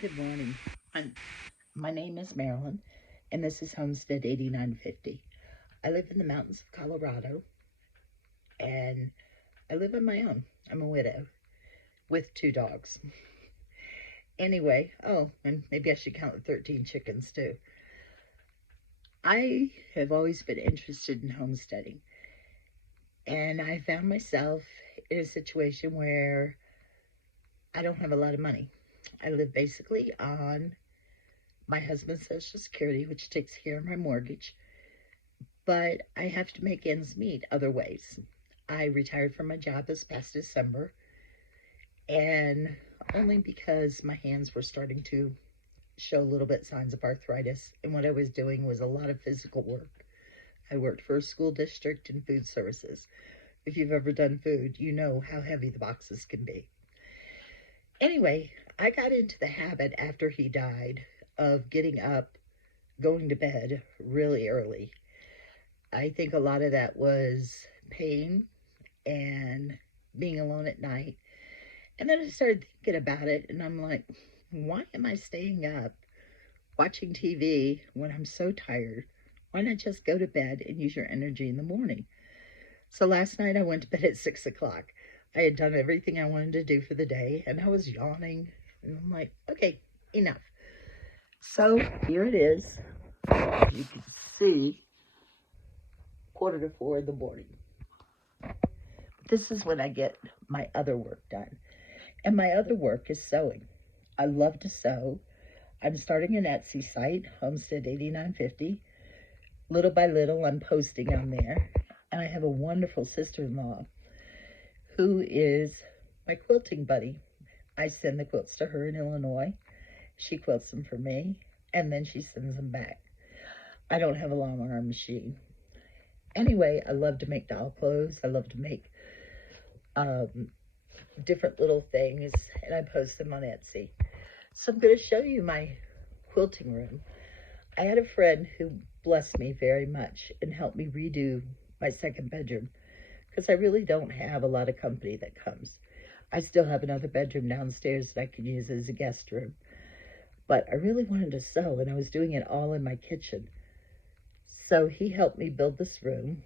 Good morning. I'm, my name is Marilyn, and this is Homestead 8950. I live in the mountains of Colorado, and I live on my own. I'm a widow with two dogs. Anyway, and maybe I should count the 13 chickens too. I have always been interested in homesteading, and I found myself in a situation where I don't have a lot of money. I live basically on my husband's Social Security, which takes care of my mortgage, but I have to make ends meet other ways. I retired from my job this past December, and only because my hands were starting to show a little bit signs of arthritis, and what I was doing was a lot of physical work. I worked for a school district in food services. If you've ever done food, you know how heavy the boxes can be. Anyway, I got into the habit after he died of getting up, going to bed really early. I think a lot of that was pain and being alone at night. And then I started thinking about it, and I'm like, why am I staying up watching TV when I'm so tired? Why not just go to bed and use your energy in the morning? So last night I went to bed at 6 o'clock. I had done everything I wanted to do for the day, and I was yawning. And I'm like, okay, enough. So here it is. You can see 3:45 in the morning. This is when I get my other work done. And my other work is sewing. I love to sew. I'm starting an Etsy site, Homestead 8950. Little by little, I'm posting on there. And I have a wonderful sister-in-law who is my quilting buddy. I send the quilts to her in Illinois. She quilts them for me, and then she sends them back. I don't have a long arm machine. Anyway, I love to make doll clothes. I love to make different little things, and I post them on Etsy. So I'm going to show you my quilting room. I had a friend who blessed me very much and helped me redo my second bedroom because I really don't have a lot of company that comes. I still have another bedroom downstairs that I could use as a guest room, but I really wanted to sew, and I was doing it all in my kitchen. So he helped me build this room,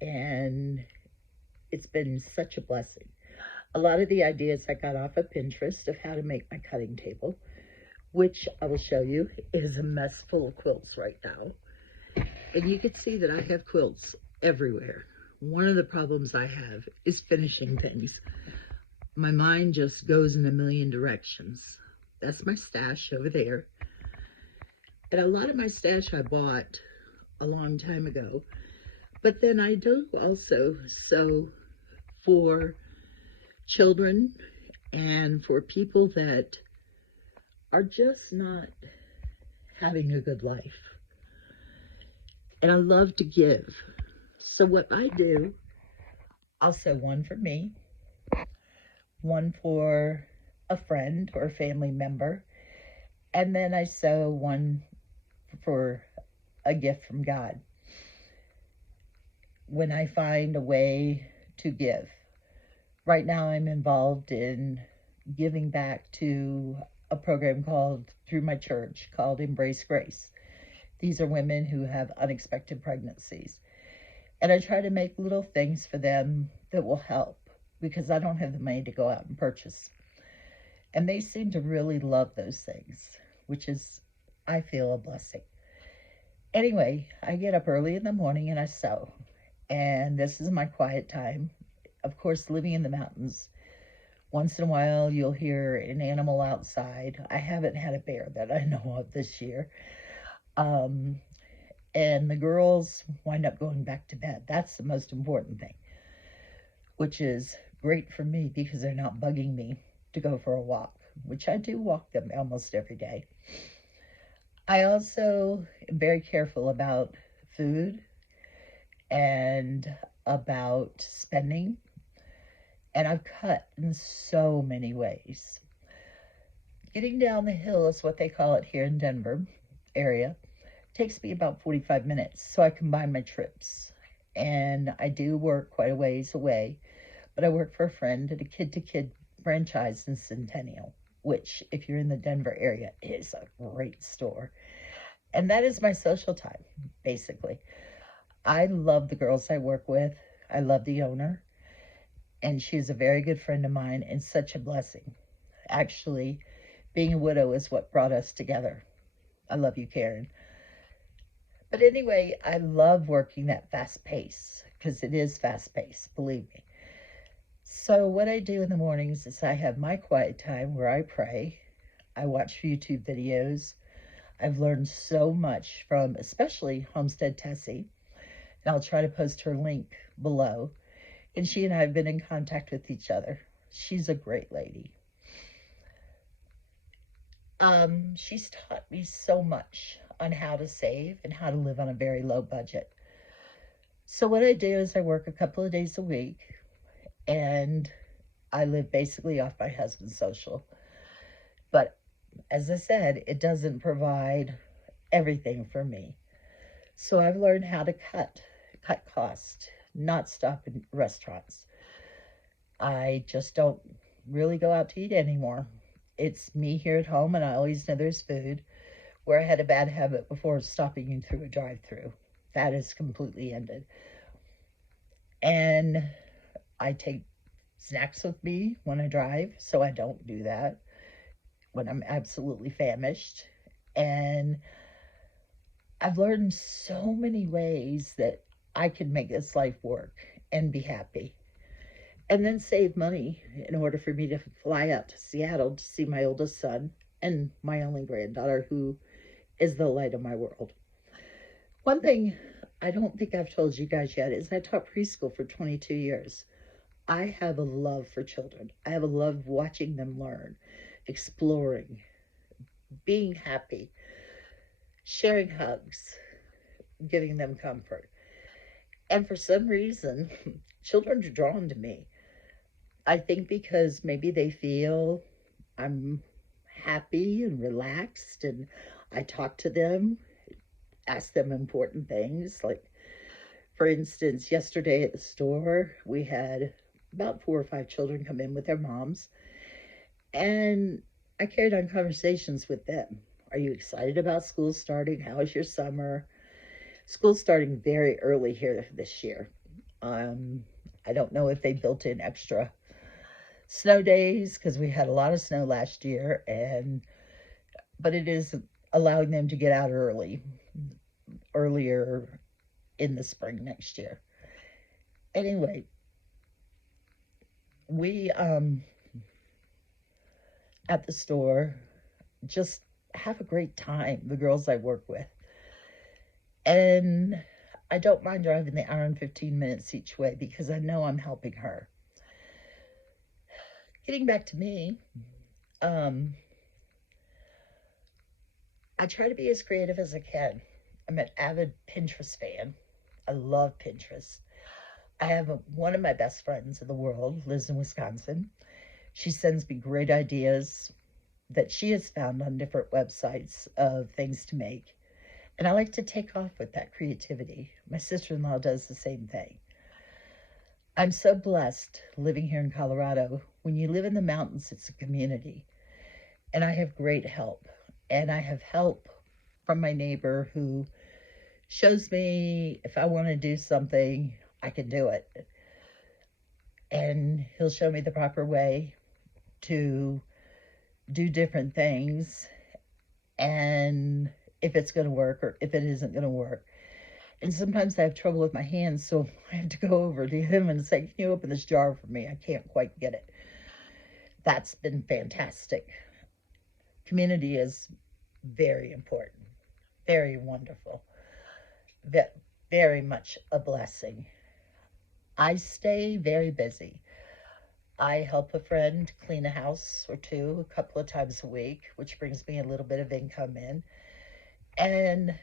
and it's been such a blessing. A lot of the ideas I got off of Pinterest of how to make my cutting table, which I will show you is a mess full of quilts right now. And you can see that I have quilts everywhere. One of the problems I have is finishing things. My mind just goes in a million directions. That's my stash over there. And a lot of my stash I bought a long time ago. But then I do also sew for children and for people that are just not having a good life. And I love to give. So what I do, I'll sew one for me, one for a friend or a family member, and then I sew one for a gift from God. When I find a way to give. Right now I'm involved in giving back to a program called through my church called Embrace Grace. These are women who have unexpected pregnancies. And I try to make little things for them that will help because I don't have the money to go out and purchase. And they seem to really love those things, which is, I feel, a blessing. Anyway, I get up early in the morning and I sew. And this is my quiet time. Of course, living in the mountains, once in a while you'll hear an animal outside. I haven't had a bear that I know of this year. And the girls wind up going back to bed. That's the most important thing, which is great for me because they're not bugging me to go for a walk, which I do walk them almost every day. I also am very careful about food and about spending, and I've cut in so many ways. Getting down the hill is what they call it here in Denver area. It takes me about 45 minutes, so I combine my trips. And I do work quite a ways away, but I work for a friend at a kid-to-kid franchise in Centennial. which if you're in the Denver area is a great store. And that is my social time, basically. I love the girls I work with. I love the owner, and she's a very good friend of mine and such a blessing. Actually, being a widow is what brought us together. I love you, Karen. But anyway, I love working that fast pace because it is fast paced, believe me. So what I do in the mornings is I have my quiet time where I pray. I watch YouTube videos. I've learned so much from especially Homestead Tessie, and I'll try to post her link below. And she and I have been in contact with each other. She's a great lady. She's taught me so much on how to save and how to live on a very low budget. So what I do is I work a couple of days a week, and I live basically off my husband's social. But as I said, it doesn't provide everything for me. So I've learned how to cut costs, not stop in restaurants. I just don't really go out to eat anymore. It's me here at home, and I always know there's food, where I had a bad habit before stopping through a drive-through. That is completely ended. And I take snacks with me when I drive, so I don't do that when I'm absolutely famished. And I've learned so many ways that I can make this life work and be happy. And then save money in order for me to fly out to Seattle to see my oldest son and my only granddaughter, who is the light of my world. One thing I don't think I've told you guys yet is I taught preschool for 22 years. I have a love for children. I have a love watching them learn, exploring, being happy, sharing hugs, giving them comfort. And for some reason, children are drawn to me. I think because maybe they feel I'm happy and relaxed, and I talk to them, ask them important things. Like, for instance, yesterday at the store, we had about 4 or 5 children come in with their moms, and I carried on conversations with them. Are you excited about school starting? How is your summer? School's starting very early here this year. I don't know if they built in extra snow days because we had a lot of snow last year, but it is allowing them to get out earlier in the spring next year. Anyway, we at the store just have a great time, the girls I work with. And I don't mind driving the hour and 15 minutes each way because I know I'm helping her. Getting back to me, I try to be as creative as I can. I'm an avid Pinterest fan. I love Pinterest. I have one of my best friends in the world, lives in Wisconsin. She sends me great ideas that she has found on different websites of things to make. And I like to take off with that creativity. My sister-in-law does the same thing. I'm so blessed living here in Colorado. When you live in the mountains, it's a community. And I have great help. And I have help from my neighbor who shows me if I want to do something, I can do it. And he'll show me the proper way to do different things, and if it's going to work or if it isn't going to work. And sometimes I have trouble with my hands, so I have to go over to him and say, can you open this jar for me? I can't quite get it. That's been fantastic. Community is very important, very wonderful, very much a blessing. I stay very busy. I help a friend clean a house or two a couple of times a week, which brings me a little bit of income in. And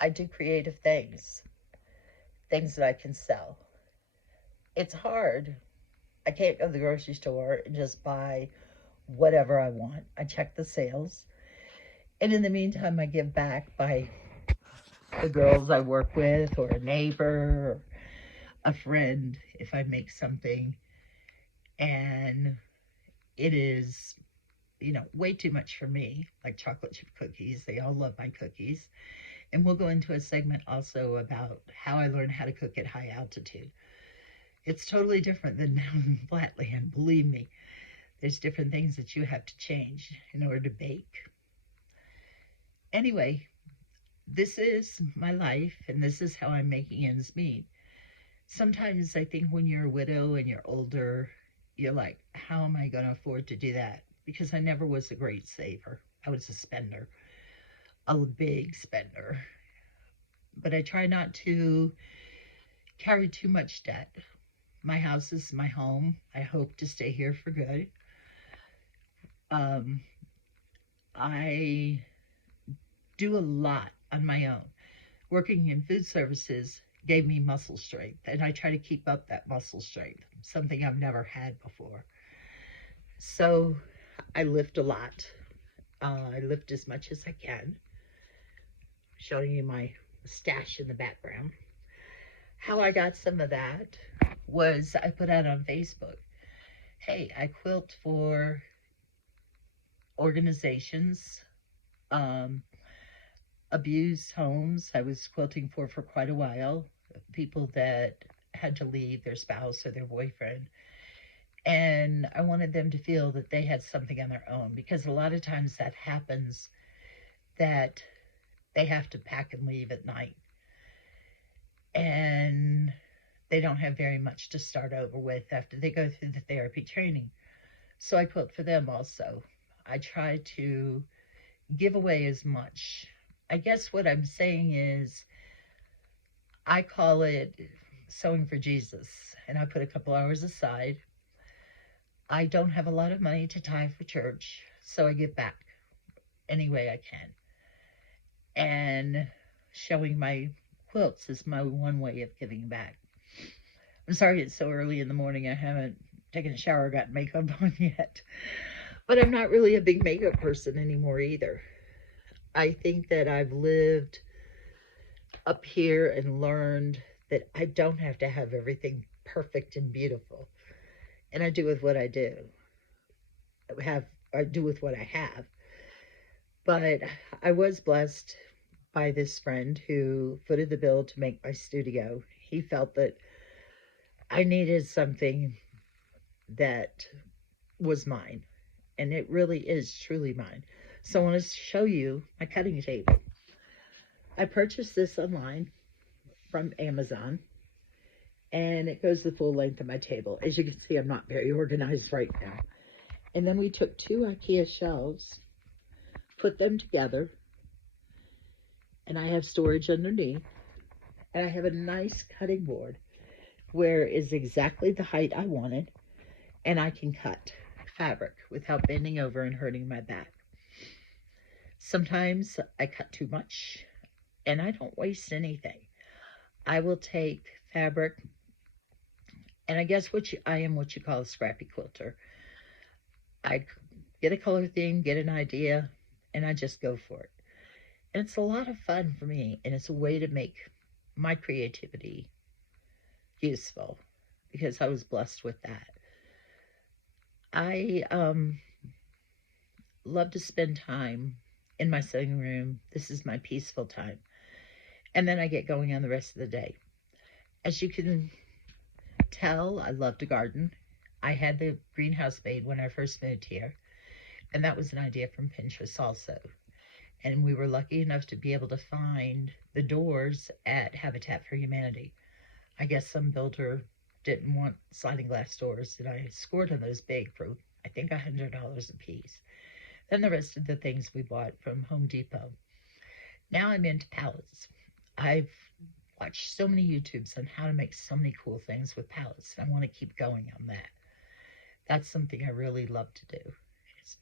I do creative things that I can sell. It's hard. I can't go to the grocery store and just buy whatever I want. I check the sales. And in the meantime, I give back by the girls I work with, or a neighbor, or a friend if I make something. And it is way too much for me, like chocolate chip cookies. They all love my cookies. And we'll go into a segment also about how I learned how to cook at high altitude. It's totally different than down in flatland, believe me. There's different things that you have to change in order to bake. Anyway, this is my life, and this is how I'm making ends meet. Sometimes I think when you're a widow and you're older, you're like, how am I going to afford to do that? Because I never was a great saver. I was a spender, a big spender. But I try not to carry too much debt. My house is my home. I hope to stay here for good. I do a lot on my own. Working in food services gave me muscle strength, and I try to keep up that muscle strength, something I've never had before. So I lift a lot. I lift as much as I can. Showing you my stash in the background. How I got some of that was I put out on Facebook, hey, I quilt for organizations, abused homes. I was quilting for quite a while, people that had to leave their spouse or their boyfriend. And I wanted them to feel that they had something on their own, because a lot of times that happens, that they have to pack and leave at night. And they don't have very much to start over with after they go through the therapy training. So I quilt for them also. I try to give away as much. I guess what I'm saying is, I call it sewing for Jesus, and I put a couple hours aside. I don't have a lot of money to tithe for church, so I give back any way I can. And showing my quilts is my one way of giving back. I'm sorry it's so early in the morning. I haven't taken a shower or got makeup on yet. But I'm not really a big makeup person anymore either. I think that I've lived up here and learned that I don't have to have everything perfect and beautiful. And I do with what I do. I do with what I have. But I was blessed by this friend who footed the bill to make my studio. He felt that I needed something that was mine, and it really is truly mine. So I want to show you my cutting table. I purchased this online from Amazon, and it goes the full length of my table. As you can see, I'm not very organized right now. And then we took 2 IKEA shelves, put them together, and I have storage underneath, and I have a nice cutting board where is exactly the height I wanted, and I can cut fabric without bending over and hurting my back. Sometimes I cut too much, and I don't waste anything. I will take fabric, and I guess I am what you call a scrappy quilter. I get a color theme, get an idea, and I just go for it. And it's a lot of fun for me, and it's a way to make my creativity useful, because I was blessed with that. I love to spend time in my sewing room. This is my peaceful time. And then I get going on the rest of the day. As you can tell, I love to garden. I had the greenhouse made when I first moved here, and that was an idea from Pinterest also. And we were lucky enough to be able to find the doors at Habitat for Humanity. I guess some builder didn't want sliding glass doors, and I scored on those big for, I think, $100 a piece. Then the rest of the things we bought from Home Depot. Now I'm into pallets. I've watched so many YouTubes on how to make so many cool things with pallets, and I want to keep going on that. That's something I really love to do, is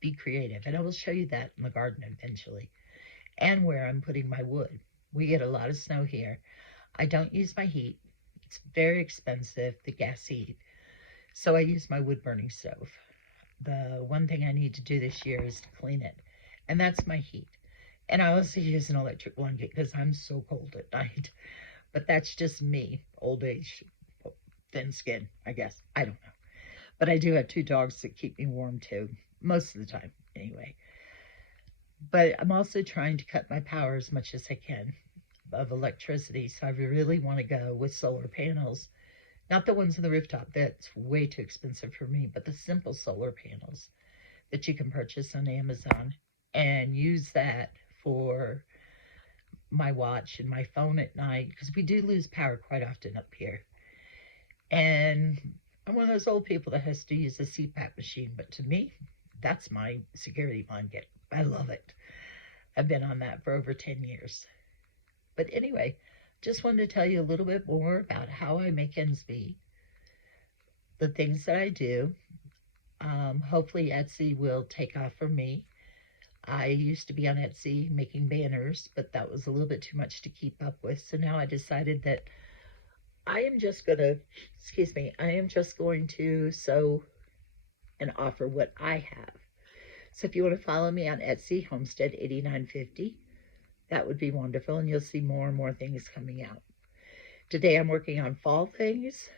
be creative. And I will show you that in the garden eventually, and where I'm putting my wood. We get a lot of snow here. I don't use my heat. It's very expensive, the gas heat. So I use my wood burning stove. The one thing I need to do this year is to clean it, and that's my heat. And I also use an electric blanket because I'm so cold at night. But that's just me, old age, thin skin, I guess. I don't know. But I do have 2 dogs that keep me warm too. most of the time anyway. But I'm also trying to cut my power as much as I can of electricity. So I really want to go with solar panels. Not the ones on the rooftop, that's way too expensive for me, but the simple solar panels that you can purchase on Amazon and use that for my watch and my phone at night because we do lose power quite often up here. And I'm one of those old people that has to use a CPAP machine, but to me, that's my security blanket. I love it. I've been on that for over 10 years. But anyway, just wanted to tell you a little bit more about how I make ends meet, the things that I do. Hopefully Etsy will take off for me. I used to be on Etsy making banners, but that was a little bit too much to keep up with. So now I decided that I am just going to, I am just going to sew and offer what I have. So if you want to follow me on Etsy, Homestead 8950, that would be wonderful, and you'll see more and more things coming out. Today I'm working on fall things.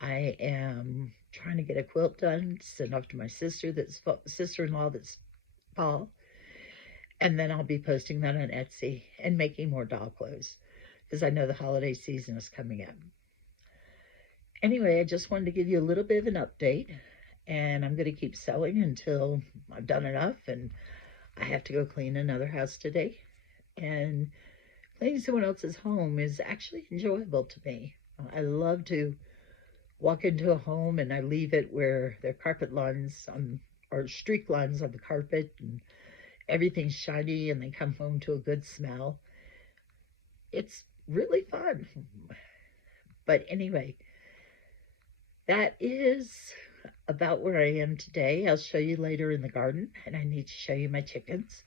I am trying to get a quilt done, send off to my sister-in-law that's fall, and then I'll be posting that on Etsy and making more doll clothes because I know the holiday season is coming up. Anyway, I just wanted to give you a little bit of an update, and I'm going to keep sewing until I've done enough, and I have to go clean another house today. And cleaning someone else's home is actually enjoyable to me. I love to walk into a home and I leave it where there are carpet lines or streak lines on the carpet and everything's shiny, and they come home to a good smell. It's really fun. But anyway, that is about where I am today. I'll show you later in the garden, and I need to show you my chickens.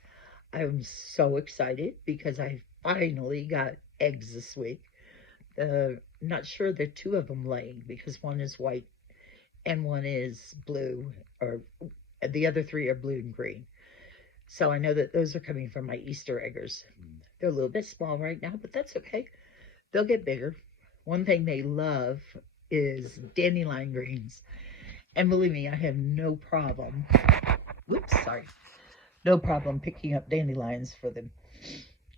I'm so excited because I finally got eggs this week. Not sure there are two of them laying because one is white and one is blue, or the other three are blue and green. So I know that those are coming from my Easter eggers. They're a little bit small right now, but that's okay. They'll get bigger. One thing they love is dandelion greens. And believe me, I have no problem. No problem picking up dandelions for them.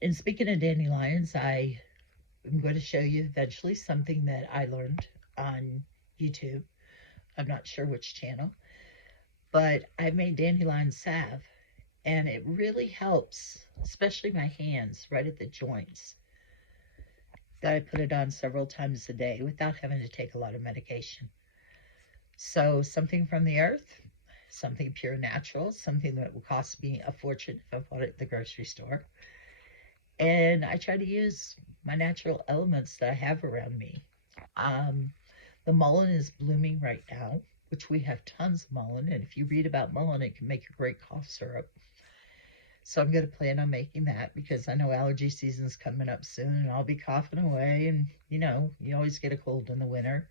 And speaking of dandelions, I am going to show you eventually something that I learned on YouTube. I'm not sure which channel, but I made dandelion salve, and it really helps, especially my hands right at the joints. That I put it on several times a day without having to take a lot of medication. So something from the earth, something pure natural, something that will cost me a fortune if I bought it at the grocery store. And I try to use my natural elements that I have around me. The mullein is blooming right now, which we have tons of mullein. And if you read about mullein, it can make a great cough syrup. So I'm going to plan on making that because I know allergy season's coming up soon and I'll be coughing away. And, you always get a cold in the winter.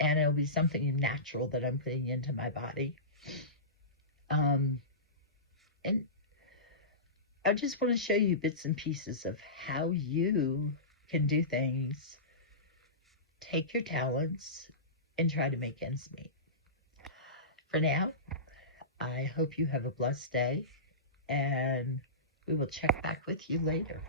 And it'll be something natural that I'm putting into my body. And I just want to show you bits and pieces of how you can do things, take your talents, and try to make ends meet. For now, I hope you have a blessed day, and we will check back with you later.